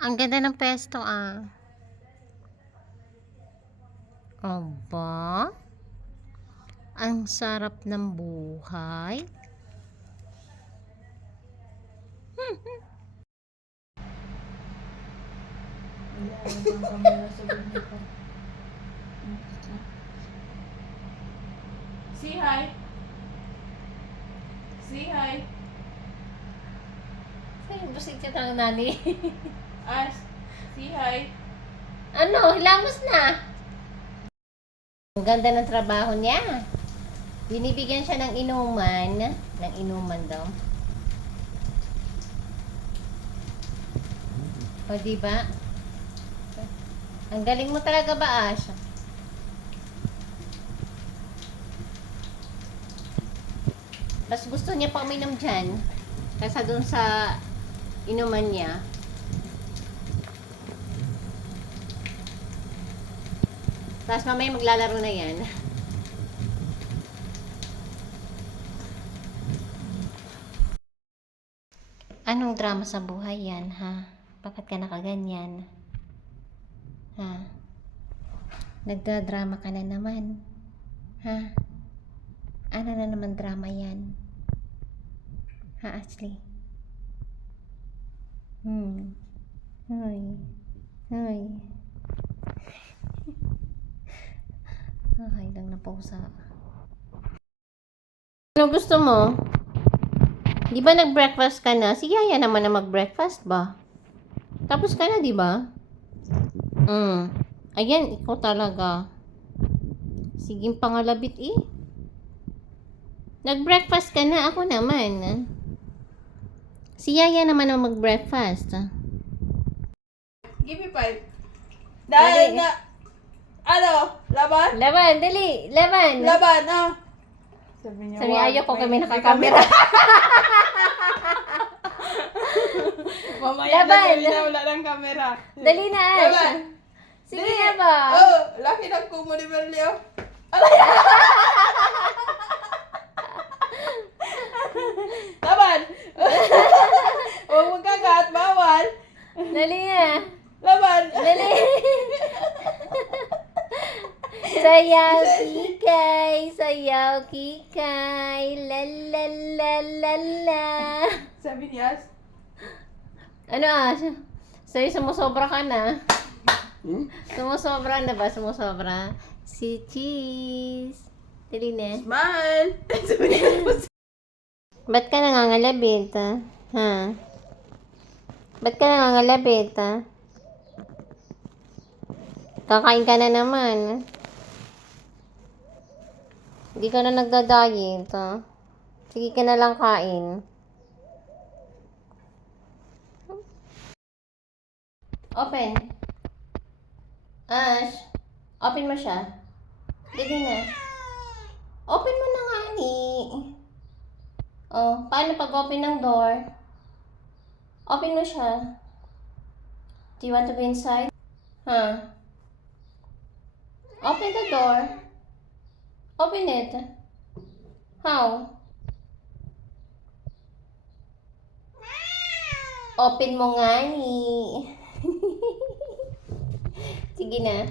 Ang ganda ng pesto ah. Aba, ang sarap ng buhay. Say hi. Say hi. Ay, busig ka ng nani. Ash. Say hi. Ano, hilamos na. Ang ganda ng trabaho niya. Binibigyan siya ng inuman. Ng inuman daw. O, diba? Ang galing mo talaga ba, Ash? Mas gusto niya pa uminom dyan. Kaysa dun sa inuman niya. Tapos mamaya maglalaro na yan. Anong drama sa buhay yan, ha? Bakit ka nakaganyan? Ha? Nagdadrama ka na naman. Ha? Ano na naman drama yan? Ha, Ashley? Hoy. Hoy. Ay, lang na pausa. Ano gusto mo? Di ba nag-breakfast ka na? Si Yaya naman na mag-breakfast ba? Tapos ka na, di ba? Ayan, ikaw talaga. Sige pangalabit eh. Nag-breakfast ka na, ako naman. Si Yaya naman na mag-breakfast. Give me 5. Dahil Dali. na... Ano? Laban? Laban, dali. Laban. Laban, ah. Sabi Sabi, ayaw ko kami nakakamera. Mamaya Laban. na sabi na wala ng camera. Dali na, Ash. Laban. Sige Dali. na ba? Oh, laki ng kumo ni Berlio. Laban. Huwag magkagat, bawal. Dali na. Laban. Dali. Sayaw kikay, sayaw kikay, la la la la la. Sabi ni As. Ano Ash? Sa'yo sumusobra ka na. Sumusobra na ba? Sumusobra? Si Cheese. Dali na. Smile. Sabi ni As. Ba't ka nangangalabit, ha? Ba't ka nangangalabit, ha? Kakain ka na naman. Hindi ka na nagda-diet, ha? Sige ka na lang kain. Open. Ash, open mo siya. Dali na. Open mo na nga ni. Oh, paano pag open ng door? Open mo siya. Do you want to be inside? Huh? Open the door. Open it. How? Open mo nga ni. Sige na.